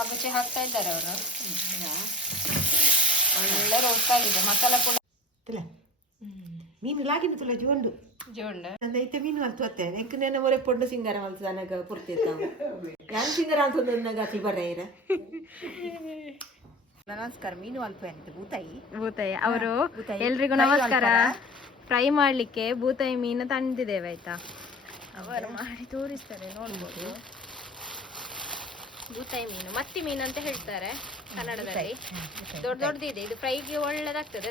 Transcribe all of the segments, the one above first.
ಪಗಚೆ ಹಾಕ್ತಾ ಇದ್ದಾರೆ ಅವರು. ಒಳ್ಳೆ ರೋಸ್ಟ್ ಆಗಿದೆ, ಮಸಾಲ ಕೂಡ ಮೀನು ಲಾಗಿನ ತುಲ ಜೋಂಡು ಅದೈತೆ ಮೀನು ಅಂತ ಹೊತ್ತೆ ಎಂಕ್ ನೆನ ಮೊರೆ ಪೊಂಡು ಸಿಂಗಾರ ಅಂತ ನನಗೆ ಪುರ್ತಿರ್ತಾವ ಯಾನ್ ಸಿಂಗಾರ ಅಂತ ನನಗೆ ಅತಿ ಬರ ನಮಸ್ಕಾರ. ಮೀನು ಅಲ್ಪ ಅಂತ ಬೂತಾಯಿ ಅವರು ಎಲ್ರಿಗೂ ನಮಸ್ಕಾರ. ಫ್ರೈ ಮಾಡ್ಲಿಕ್ಕೆ ಬೂತಾಯಿ ಮೀನು ತಂದಿದ್ದೇವೆ ಆಯ್ತಾ, ಅವರು ಮಾಡಿ ತೋರಿಸ್ತಾರೆ ನೋಡ್ಬೋದು. ಬೂತಾಯಿ ಮೀನು ಮತ್ತಿ ಮೀನು ಅಂತ ಹೇಳ್ತಾರೆ ಕನ್ನಡದಲ್ಲಿ. ದೊಡ್ಡದಿದೆ ಇದು, ಫ್ರೈಗೆ ಒಳ್ಳೇದಾಗ್ತದೆ.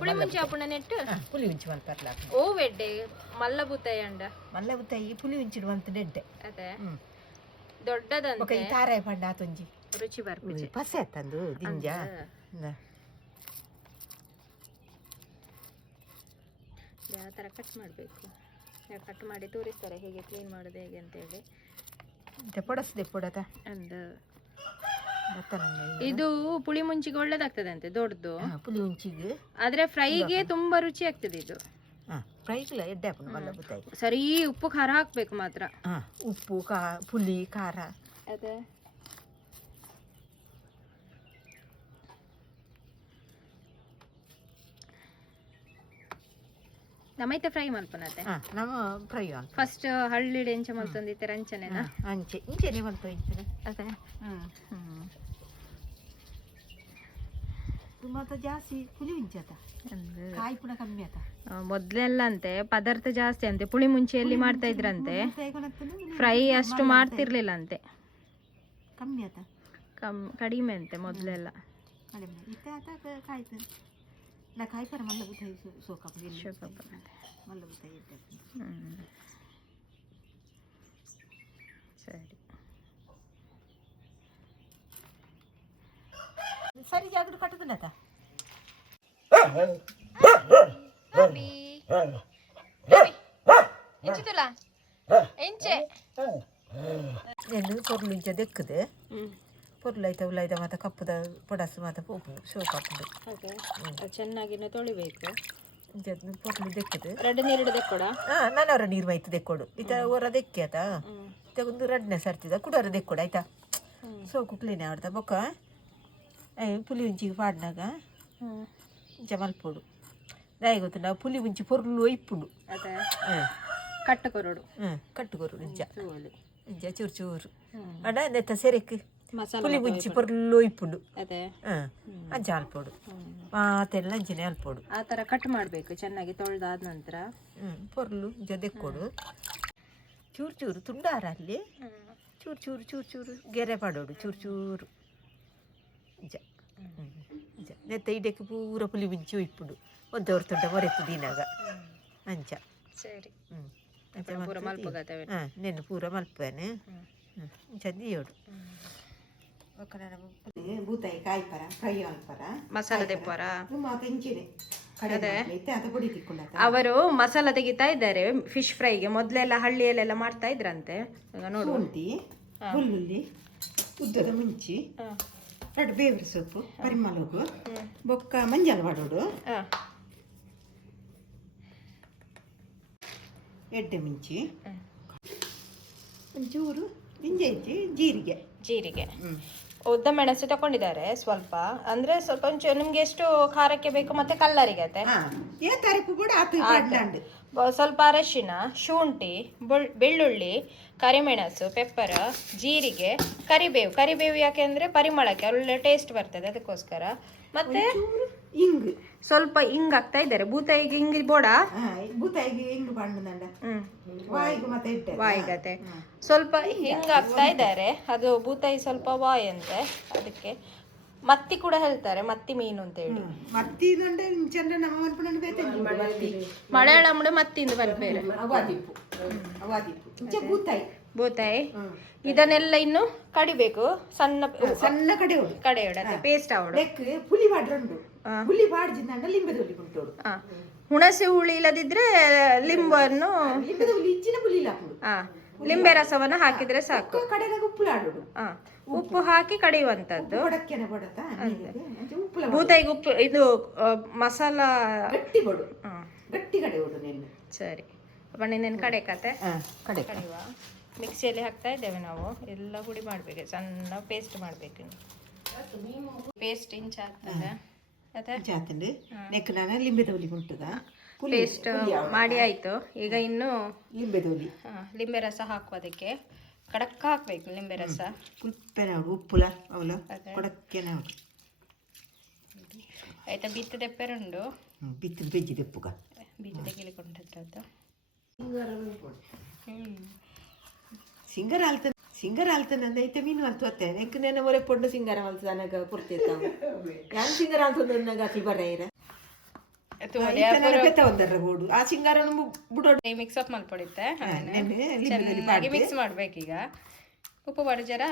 ಪುಳಿ ಮುಂಚೆ ಹಾಪುಣ ನೆಟ್ಟು ಪುಲಿ ಉಂಚಿ ಮಲ್ಪರ್ಲ ಓ ಎಡ್ಡೆ ಮಲ್ಲ ಬೂತಾಯಿ ಅಂಡ ಮಲ್ಲ ಬೂತಾಯಿ ಪುಲಿ ಉಂಚಿಡುವಂತ ಡೆಡ್ಡೆ ಅದೇ ದೊಡ್ಡದಂತೆ ತಾರಾಯ ಪಂಡ ಆತೊಂಜಿ ರುಚಿ ಬರ್ಪುಜಿ ಪಸೆ ತಂದು ದಿಂಜ ಯಾವ ಥರ ಕಟ್ ಮಾಡಬೇಕು, ಕಟ್ ಮಾಡಿ ತೋರಿಸ್ತಾರೆ ಹೇಗೆ ಕ್ಲೀನ್ ಮಾಡೋದು ಹೇಗೆ ಅಂತೇಳಿ. ಪೊಡಸ್ದೆ ಪೊಡದ ಅಂದ ಇದು ಪುಳಿ ಮುಂಚಿಗೆ ಒಳ್ಳೇದಾಗ್ತದೆ ಅಂತೆ ದೊಡ್ಡದು ಪುಲಿ ಮುಂಚಿಗೆ, ಆದ್ರೆ ಫ್ರೈಗೆ ತುಂಬಾ ರುಚಿ ಆಗ್ತದೆ ಇದು. ಫ್ರೈಗೆ ಎಡ್ಡೆ ಮಲ್ಲ ಬೂತಾಯಿ ಸರಿ ಉಪ್ಪು ಖಾರ ಹಾಕ್ಬೇಕು ಮಾತ್ರ. ಉಪ್ಪು ಪುಲಿ ಖಾರ ಅದೇ ನಮೈತೆ ಫ್ರೈ ಮಲ್ಪನತೆ ನಮ್ಮ ಫ್ರೈ ಫಸ್ಟ್ ಹಳ್ಳಿಡೆ ಎಂಚ ಮಲ್ತೊಂದಿತ್ತೆ ರಂಚನೆನ ಅಂಚೆ ಇಂಚೆನೆ ಮಲ್ತು ಇಂಚನೆ ಅದೇ ತುಂಬಾ ಜಾಸ್ತಿ ಪುಲಿ ಮುಂಚೆ ಕಾಯಿ ಕೂಡ ಕಮ್ಮಿ ಆತ. ಮೊದ್ಲೆಲ್ಲ ಅಂತೆ ಪದಾರ್ಥ ಜಾಸ್ತಿ ಅಂತೆ, ಪುಳಿ ಮುಂಚೆಯಲ್ಲಿ ಮಾಡ್ತಾ ಇದ್ರಂತೆ, ಫ್ರೈ ಅಷ್ಟು ಮಾಡ್ತಿರ್ಲಿಲ್ಲ ಅಂತೆ, ಕಮ್ಮಿ ಆತ ಕಡಿಮೆ ಅಂತೆ ಮೊದ್ಲೆಲ್ಲ. ಕಡಿಮೆ ಇತ್ತ ಆತ ಕಾಯ್ತು ನಾ ಕಾಯಿ ಪರ ಮಲ್ಲ ಬೂತಾಯಿ ಸೋಕಪ್ಪ ಮಲ್ಲ ಬೂತಾಯಿ ಇದ್ದ ಸರಿ ಸರಿ ಜಾಗಡು ಕಟ್ಟುದನ್ನತ ಎಂಚೆ నేను పొర్లు ఇంచ దెక్కుదు పొర్లు అయితే ఉల్లైతే ಮಾತ ಕಪ್ಪದ ಪೊಡಸು ಮಾತ ಪೋಪು ಶೋ ಕಪ್ಪದು ಚೆನ್ನಾಗಿ ತೊಳಿಬೇಕು. పొర్లు దెక్కుದು ರೆಡ್ ನೀರು ದೆಕ್ಕೊಡ ನಾನವರ ನೀರು ಮೈತು ದೆಕ್ಕೊಡು ಈತ ಹೊರ ದೆಕ್ಕಿ ಆತ ತಗೊಂಡು ರಡ್ನೆ ಸರ್ತಿದ ಕುಡೋರ ದೆಕ್ಕೊಡು ಆಯ್ತಾ. ಸೋಕು ಕ್ಲೀನ್ ಆಡ್ದ ಬೊಕ್ಕ ಪುಲಿ ಉಂಚಿಗೆ ಪಾಡ್ನಾಗ ಇಂಚ ಮಲ್ಪೊಡು ದಾಯಿ ಗೊತ್ತು ನಾವು ಪುಲಿ ಉಂಚಿ ಪೊರ್ಲು ಇಪ್ಪುಡು ಅದೇ ಕಟ್ಟುಕೊರೋಡು ಕಟ್ಟುಕೊರೋಡು ಇಂಚ ಇಂಚ ಚೂರು ಚೂರು ಅಡ ನೆತ್ತ ಸೆರೆಕ್ ಪುಲಿ ಉಂಚಿ ಪೊರ್ಲು ಇಪ್ಪುಡು ಅದೇ ಅಂಚ ಅಲ್ಪೋಡು ಮಾತೆಲ್ಲ ಅಂಚನೆ ಅಲ್ಪೋಡು. ಆ ಥರ ಕಟ್ ಮಾಡಬೇಕು ಚೆನ್ನಾಗಿ ತೊಳೆದಾದ ನಂತರ. ಪೊರ್ಲು ಇಂಚ ದೆಕ್ಕೊಡು ಚೂರು ಚೂರು ತುಂಡಾರ ಅಲ್ಲಿ ಚೂರು ಚೂರು ಚೂರು ಚೂರು ಗೆರೆ ಪಾಡೋಡು ಚೂರು ಚೂರು ಇಂಚ ಇಂಚ ನೆತ್ತ ಇಡಕ್ಕೆ ಪೂರ ಪುಲಿ ಮುಂಚಿ ಇಪ್ಪುಡು ಒಂದು ಹೊರ್ತುಂಟ ಮೊರೆತ್ತು ದಿನಾಗ ಅಂಚ. ಸರಿ ನೆನ್ನು ಪೂರ ಮಲ್ಪೇನೆ ಇಂಚ ದಿಯೋಡು ಬೂತಾಯಿ ಕಾಯಿ ಪರ ಫ್ರೈ ಅಲ್ಪರ ಮಸಾಲೆ ತೆಪ್ಪರ ಇಂಚಿದೆ ಅವರು ಮಸಾಲ ತೆಗಿತಾ ಇದ್ದಾರೆ ಫಿಶ್ ಫ್ರೈಗೆ. ಮೊದಲೆಲ್ಲ ಹಳ್ಳಿಯಲ್ಲೆಲ್ಲ ಮಾಡ್ತಾ ಇದ್ರಂತೆ. ನೋಡು ಶುಂಠಿ ಬೆಳ್ಳುಳ್ಳಿ ಉದ್ದದ ಮುಂಚಿ ಎರಡು ಬೇವಿನ ಸೊಪ್ಪು ಪರಿಮಳಗು ಬೊಕ್ಕ ಮಂಜಾಲ ಮಾಡೋಡು ಎಡ್ಡೆ ಮುಂಚಿ ಒಂಚೂರು ಇಂಜೆ ಇಚ್ಚಿ ಜೀರಿಗೆ ಉದ್ದ ಮೆಣಸು ತಗೊಂಡಿದ್ದಾರೆ ಸ್ವಲ್ಪ, ಅಂದ್ರೆ ಸ್ವಲ್ಪ ನಿಮ್ಗೆ ಎಷ್ಟು ಖಾರಕ್ಕೆ ಬೇಕು ಮತ್ತೆ ಕಲ್ಲರಿಗೆ ಸ್ವಲ್ಪ ಅರಶಿನ, ಶುಂಠಿ, ಬೆಳ್ಳುಳ್ಳಿ, ಕರಿಮೆಣಸು, ಪೆಪ್ಪರ್, ಜೀರಿಗೆ, ಕರಿಬೇವು ಯಾಕೆಂದ್ರೆ ಪರಿಮಳಕ್ಕೆ ಒಳ್ಳೆ ಟೇಸ್ಟ್ ಬರ್ತದೆ ಅದಕ್ಕೋಸ್ಕರ. ಮತ್ತೆ ಸ್ವಲ್ಪ ಹಿಂಗ್ ಹಾಕ್ತಾ ಇದ್ದಾರೆ. ಬೂತಾಯಿಗೆ ಹಿಂಗ್ ಬೋಡ ವಾಯಿಗತೆ ಸ್ವಲ್ಪ ಹಿಂಗ್ ಹಾಕ್ತಾ ಇದ್ದಾರೆ. ಅದು ಬೂತಾಯಿ ಸ್ವಲ್ಪ ವಾಯ್ ಅಂತೆ, ಅದಕ್ಕೆ ಮತ್ತಿ ಕೂಡ ಹೇಳ್ತಾರೆ, ಮತ್ತಿ ಮೀನು ಅಂತ ಹೇಳಿ. ಮಲಯಾಳಂ ಮತ್ತಿಂದು ಬಲ್ಪೇರೆ ಬೂತಾಯಿ. ಇದನ್ನೆಲ್ಲ ಇನ್ನು ಕಡಿಬೇಕು, ಸಣ್ಣ ಸಣ್ಣ ಕಡೆಯೋಡ ಪೇಸ್ಟ್ ಆವಡು ಹುಣಸೆ ಹುಳಿ ಇಲ್ಲದಿದ್ರೆ ಲಿಂಬನ್ನು ಲಿಂಬೆ ರಸವನ್ನು ಹಾಕಿದ್ರೆ ಸಾಕು. ಉಪ್ಪು ಹಾಕಿ ಕಡಿಯುವಂತದ್ದು. ಬೂತಾಯಿಗೆ ಉಪ್ಪು ಇದು ಮಸಾಲ ಸರಿ ಬಣ್ಣಿನ ಕಡೆ ಕತೆ ಕಡಿಯುವ ಮಿಕ್ಸಿಯಲ್ಲಿ ಹಾಕ್ತಾ ಇದ್ದೇವೆ ನಾವು. ಎಲ್ಲ ಹುಡಿ ಮಾಡಬೇಕು, ಸಣ್ಣ ಪೇಸ್ಟ್ ಮಾಡಬೇಕು. ಪೇಸ್ಟ್ ಇಂಚ ಆಗ್ತದೆ ಅದೇ ಜಾತಂಡು ನೆಕ್ ನಾನು ಲಿಂಬೆ ತೋಲಿ ಉಂಟದ ಪೇಸ್ಟ್ ಮಾಡಿ ಆಯಿತು. ಈಗ ಇನ್ನು ಲಿಂಬೆ ತೋಲಿ ಲಿಂಬೆ ರಸ ಹಾಕುವ. ಅದಕ್ಕೆ ಕಡಕ್ಕ ಹಾಕಬೇಕು ಲಿಂಬೆ ರಸ. ಉಪ್ಪೆನ ಉಪ್ಪುಲ ಅವಳು ಕೊಡಕ್ಕೆನ ಆಯ್ತಾ. ಬಿತ್ತದ ಪೆರುಂಡು ಬಿತ್ತದ ಬೆಜ್ಜಿದ ಉಪ್ಪುಗ ಬೀಜದ ಗಿಳಿಕೊಂಡದ್ದು ಸಿಂಗರ ಆಲ್ತನ ಐತೆ ಮೀನು ಅಲ್ತು ಅತ್ತೆ ನೆಕ್ ನೆನ ಒರೆ ಪೊಂಡು ಸಿಂಗಾರ ಅಲ್ತದ ನನಗೆ ಪುರ್ತಿರ್ತಾವ ಯಾನ್ ಸಿಂಗಾರ ಅಲ್ತದ ನನಗೆ ಅಕ್ಲಿ ಬರೆಯಿರ ಒಂದರ ಬೋಡು ಆ ಸಿಂಗಾರ ಬಿಡೋಡು ಮಿಕ್ಸಪ್ ಮಾಡ್ಕೊಡಿತ್ತೆ. ಚೆನ್ನಾಗಿ ಮಿಕ್ಸ್ ಮಾಡ್ಬೇಕೀಗ. ಉಪ್ಪು ಬಾಡು ಜರ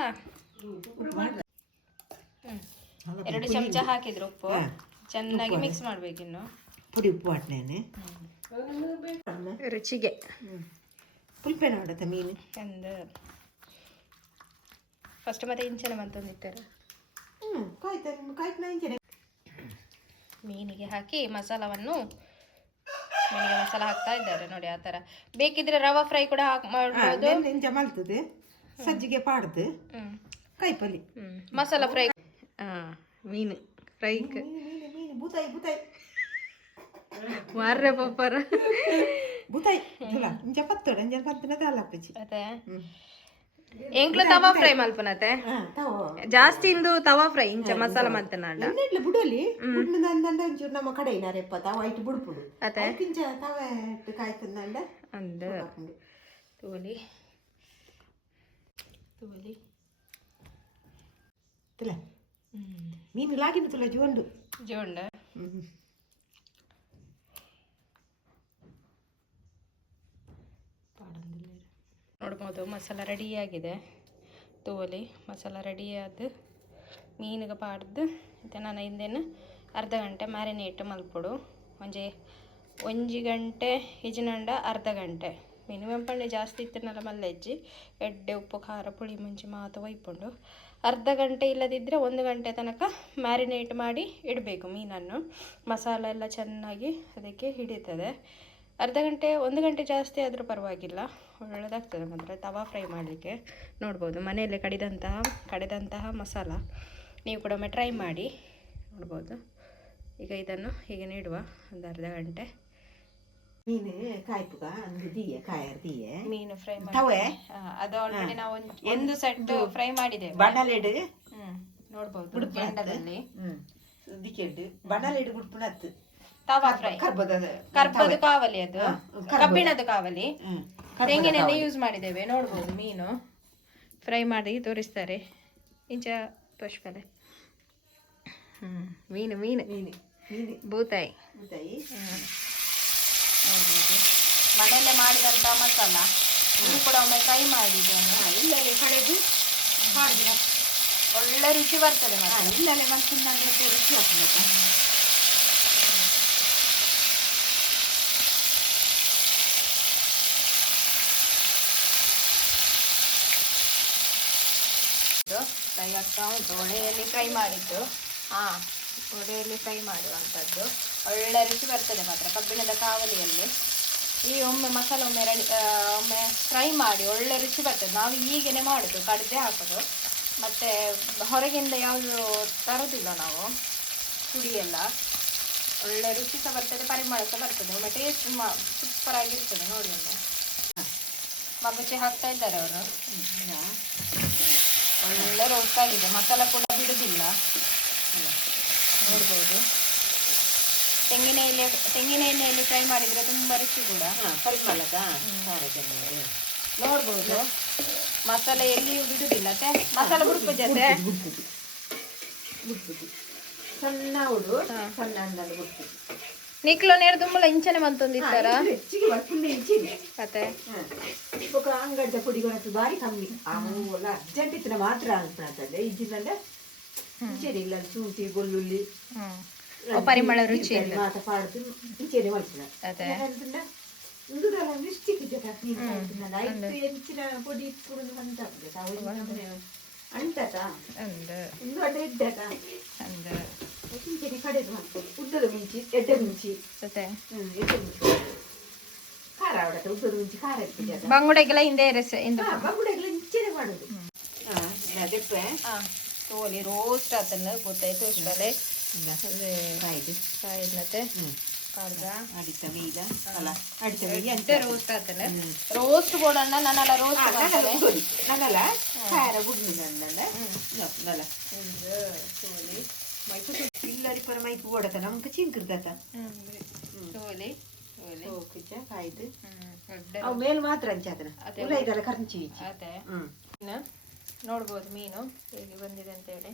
2 ಚಮಚ ಹಾಕಿದ್ರು ಉಪ್ಪು. ಚೆನ್ನಾಗಿ ಮಿಕ್ಸ್ ಮಾಡ್ಬೇಕಿನ್ನು. ಪುಡಿ ಉಪ್ಪು ಹಾಕ್ನೇನೆ ರುಚಿಗೆ. ಪುಲ್ಪೆ ನೋಡತ್ತ ಮೀನು ಒಂದು ಫಸ್ಟ್ ಮತ್ತೆ ಇಂಚನೆ ಬಂತಂದಿತ್ತಾರೆ. ಮೀನಿಗೆ ಹಾಕಿ ಮಸಾಲವನ್ನು ಮೀನಿಗೆ ಮಸಾಲ ಹಾಕ್ತಾ ಇದ್ದಾರೆ ನೋಡಿ. ಆ ಥರ ಬೇಕಿದ್ರೆ ರವಾ ಫ್ರೈ ಕೂಡ ಮಾಡ್ಬೋದು. ಇಂಚ ಮಲ್ತದೆ ಸಜ್ಜಿಗೆ ಪಾಡ್ದು ಕಾಯಿಪಲ್ಲಿ ಮಸಾಲ ಫ್ರೈ. ಮೀನು ಫ್ರೈ ಬೂತಾಯಿ ಬೂತಾಯಿ ಮಾರ್ರೆ ಪಪ್ಪರ ಬೂತಾಯಿ ಇಂಚ ಪತ್ತೋಡ ಇಂಚ ಪತ್ತನ ದಾಲ್ ಹಾಕಿ ಅದೇ ಎಂಕ್ಲು ತವಾ ಫ್ರೈ ಮಲ್ಪನತೆ ಜಾಸ್ತಿ ಇಂದು ತವಾ ಫ್ರೈ ಇಂಚ ಮಸಾಲ ಮಲ್ತನಾಡ ಬುಡಲಿ ಒಂಚೂರು ನಮ್ಮ ಕಡೆ ಇನಾರೆಪ್ಪ ತವ ಇಟ್ಟು ಬುಡ್ಪುಡು ಅತೆ ಇಂಚ ತವ ಇಟ್ಟು ಕಾಯ್ತಂದಂಡ ಅಂದ ತೋಲಿ ತೋಲಿ ತುಲ ಮೀನು ಲಾಗಿನ ತುಲ ಜೋಂಡು ಜೋಂಡ ನೋಡ್ಬೋದು. ಮಸಾಲ ರೆಡಿಯಾಗಿದೆ. ತೋಲಿ ಮಸಾಲ ರೆಡಿಯಾದ ಮೀನಿಗೆ ಪಾಡ್ದು ಮತ್ತು ನಾನು ಇಂದೇನು ಅರ್ಧ ಗಂಟೆ ಮ್ಯಾರಿನೇಟ್ ಮಲ್ಪೊಡು. ಒಂಜಿ ಗಂಟೆ ಹಿಜಿನಂಡ ಅರ್ಧ ಗಂಟೆ ಮಿನಿಮಮ್ ಪಂಡೆ ಜಾಸ್ತಿ ಇತ್ತನಲ್ಲ ಮಲ್ಲೆಜ್ಜಿ ಎಡ್ಡೆ ಉಪ್ಪು ಖಾರ ಪುಳಿ ಮುಂಚೆ ಮಾತು ಒಯ್ಕೊಂಡು ಅರ್ಧ ಗಂಟೆ ಇಲ್ಲದಿದ್ದರೆ 1 ಗಂಟೆ ತನಕ ಮ್ಯಾರಿನೇಟ್ ಮಾಡಿ ಇಡಬೇಕು ಮೀನನ್ನು. ಮಸಾಲ ಎಲ್ಲ ಚೆನ್ನಾಗಿ ಅದಕ್ಕೆ ಹಿಡಿತದೆ. ಅರ್ಧ ಗಂಟೆ 1 ಗಂಟೆ ಜಾಸ್ತಿ ಆದರೂ ಪರವಾಗಿಲ್ಲ, ಒಳ್ಳೆಯದಾಗ್ತದೆ. ಮಾತ್ರ ತವಾ ಫ್ರೈ ಮಾಡಲಿಕ್ಕೆ ನೋಡ್ಬೋದು. ಮನೆಯಲ್ಲೇ ಕಡೆದಂತಹ ಮಸಾಲ ನೀವು ಕೂಡ ಒಮ್ಮೆ ಟ್ರೈ ಮಾಡಿ ನೋಡ್ಬೋದು. ಈಗ ಇದನ್ನು ಹೀಗೆ ನೀಡುವ ಒಂದು ಅರ್ಧ ಗಂಟೆ. ಮೀನು ಕಾಯ್ಪುಗ ಕಾಯರ್ದಿಯೆ ಮೀನು ಫ್ರೈ ಮಾಡಿ ಅದು ಆಲ್ರೆಡಿ ನಾವು ಒಂದು ಸೆಟ್ ಫ್ರೈ ಮಾಡಿದ್ದೇವೆ. ಬಣಲೆಡು ನೋಡ್ಬೋದು ಕೆಂಡದಲ್ಲಿ ದಿಕ್ಕೆಡ್ಡು ಬಣಲೆಡು ಗುಡ್ಪುನತ್ತು ತವಾ ಫ್ರೈ. ಕರ್ಬದ ಕಾವಲಿ, ಅದು ಕಬ್ಬಿಣದ ಕಾವಲಿ, ತೆಂಗಿನೆಣ್ಣೆ ಯೂಸ್ ಮಾಡಿದ್ದೇವೆ. ನೋಡ್ಬೋದು ಮೀನು ಫ್ರೈ ಮಾಡಿ ತೋರಿಸ್ತಾರೆ. ಇಂಚ ತೋರಿಸ್ತಾರೆ. ಮೀನು ಮೀನು ಮೀನು ಬೂತಾಯಿ ಬೂತಾಯಿ ನೋಡ್ಬೋದು. ಮನೆಯಲ್ಲೇ ಮಾಡಿದಂಥ ಮಸಾಲ ನೀವು ಕೂಡ ಒಮ್ಮೆ ಟ್ರೈ ಮಾಡಿದ್ದೇನೆ. ಇಲ್ಲೇ ಕಡೆದು ಮಾಡಿದ್ರೆ ಒಳ್ಳೆ ರುಚಿ ಬರ್ತದೆ. ಮತ್ತೆ ಇಲ್ಲೇ ಮಲ್ತಿಂದ ರುಚಿ ಆಗ್ತದೆ. ಫ್ರೈ ಆಗ್ತಾ ಉಂಟು. ಒಳ್ಳೆಯಲ್ಲಿ ಫ್ರೈ ಮಾಡಿದ್ದು. ಒಳ್ಳೆಯಲ್ಲಿ ಫ್ರೈ ಮಾಡುವಂಥದ್ದು ಒಳ್ಳೆ ರುಚಿ ಬರ್ತದೆ ಮಾತ್ರ ಕಬ್ಬಿಣದ ಕಾವಲಿಯಲ್ಲಿ. ಈ ಒಮ್ಮೆ ಮಸಾಲೆ ಒಮ್ಮೆ ಫ್ರೈ ಮಾಡಿ ಒಳ್ಳೆ ರುಚಿ ಬರ್ತದೆ. ನಾವು ಹೀಗೇ ಮಾಡೋದು, ಕಡ್ದೆ ಹಾಕೋದು. ಮತ್ತು ಹೊರಗಿಂದ ಯಾವುದು ತರೋದಿಲ್ಲ ನಾವು. ಪುಡಿಯೆಲ್ಲ ಒಳ್ಳೆ ರುಚಿ ಸಹ ಬರ್ತದೆ, ಪರಿಮಳ ಸಹ ಬರ್ತದೆ. ಒಮ್ಮೆ ಟೇಸ್ಟ್ ಸೂಪರ್ ಆಗಿರ್ತದೆ. ನೋಡಿ ಒಮ್ಮೆ ಮಗುಚಿ ಹಾಕ್ತಾ ಇದ್ದಾರೆ ಅವರು. ಒಳ್ಳೆ ರೋಸ್ಟ್ ಆಗಿದೆ, ಮಸಾಲ ಕೂಡ ಬಿಡುವುದಿಲ್ಲ. ನೋಡ್ಬೋದು. ತೆಂಗಿನ ಎಣ್ಣೆಯಲ್ಲಿ ಫ್ರೈ ಮಾಡಿದರೆ ತುಂಬ ರುಚಿ ಕೂಡ ಪರಿಮಳದ ನೋಡ್ಬೋದು. ಮಸಾಲೆ ಎಲ್ಲಿಯೂ ಬಿಡುವುದಿಲ್ಲ. ಮಸಾಲೆ ಬುಡ್ಪು ಜೊತೆ ಸಣ್ಣ ಹುಡು ಸಣ್ಣ ಅಂದಲ್ಲಿ ಬಿಡ್ತು ನಿಕ್ಲು ನೇರು ತುಂಬಲ ಇಂಚನೆ ಮಂತೊಂದಿತ್ತಾರ ಮತ್ತೆ ఒక ಅಂಗಡಿದ ಪುಡಿಗಳು ಬಾರಿ ಕಮ್ಮಿ ಅವೆಲ್ಲ ಅರ್ಜೆಂಟ್ ಇದ್ರೆ ಮಾತ್ರ ಅನ್ಪಣತದೆ. ಇಜಿನಲ್ಲ ಇಂಚೆನೆ ಇಲ್ಲ ಶುಂಠಿ ಬೆಳ್ಳುಳ್ಳಿ ಪರಿಮಳ ರುಚಿ ಮಾತ ಪಾಡ್ದು ಇಂಚೆನೆ ಮಾಡ್ತೀನಿ. ಅದೇ ಇಂದುದಲ್ಲ ಮಿಸ್ಟಿಕ್ ಜೊತೆ ಹೆಚ್ಚಿನ ಪುಡಿ ಕುಡಿದು ಅಂತ ಅಂಟತ ಒಂದು ಅಡ್ಡ ಇದ್ದಾಗ ಇಂಚೆನೆ ಕಡೆದು ಹಾಕ್ಬೋದು. ಉದ್ದದ ಮಿಂಚಿ ಎಡ್ಡೆ ಮಿಂಚಿ ಮತ್ತೆ ಎಡ್ಡೆ ಮಿಂಚಿ ಖಾರ ಅವಡತ್ರ ಉದ್ದದ ಮುಂಚೆ ಖಾರ ಇರ್ತದೆ ಅದ ಬಂಗುಡೆಗೆಲ್ಲ ಹಿಂದೆ ಇಂದು ಬಂಗುಡೆಗೆಲ್ಲ ಇಂಚೆನೆ ಮಾಡುದು ದೆಪ್ಪೆ ತೋಲಿ ರೋಸ್ಟ್ ಆತನ ಗೊತ್ತಾಯ್ತು ಅಷ್ಟಲ್ಲೇ ಕಾಯ್ದು ಕಾಯಿದ್ನತೆ ಕಾಡ್ದ ಅಡಿತ ಮೀಲ ಅಲ್ಲ ಅಡಿತ ಮೀಲಿ ಅಂತ ರೋಸ್ಟ್ ಆತನ ರೋಸ್ಟ್ ಬೋಡಣ್ಣ ನನ್ನೆಲ್ಲ ರೋಸ್ಟ್ ನನ್ನಲ್ಲ ಖಾರ ಗುಡ್ಡು ನನ್ನಲ್ಲ ನಲ್ಲ ತೋಲಿ ಮೈಸೂರು ಇಲ್ಲರಿ ಪರ ಮೈಕ್ ಓಡತ ನಮ್ಗೆ ಚಿಂಕರ್ದತ ತೋಲಿ ತೋಲಿ ಹೋಗುಜ ಕಾಯ್ದು ಅವು ಮೇಲ್ ಮಾತ್ರ ಅಂಚಾತನ ಇದೆಲ್ಲ ಕರ್ಚಿ ಅದೇ ನೋಡ್ಬೋದು ಮೀನು ಹೇಗೆ ಬಂದಿದೆ ಅಂತ ಹೇಳಿ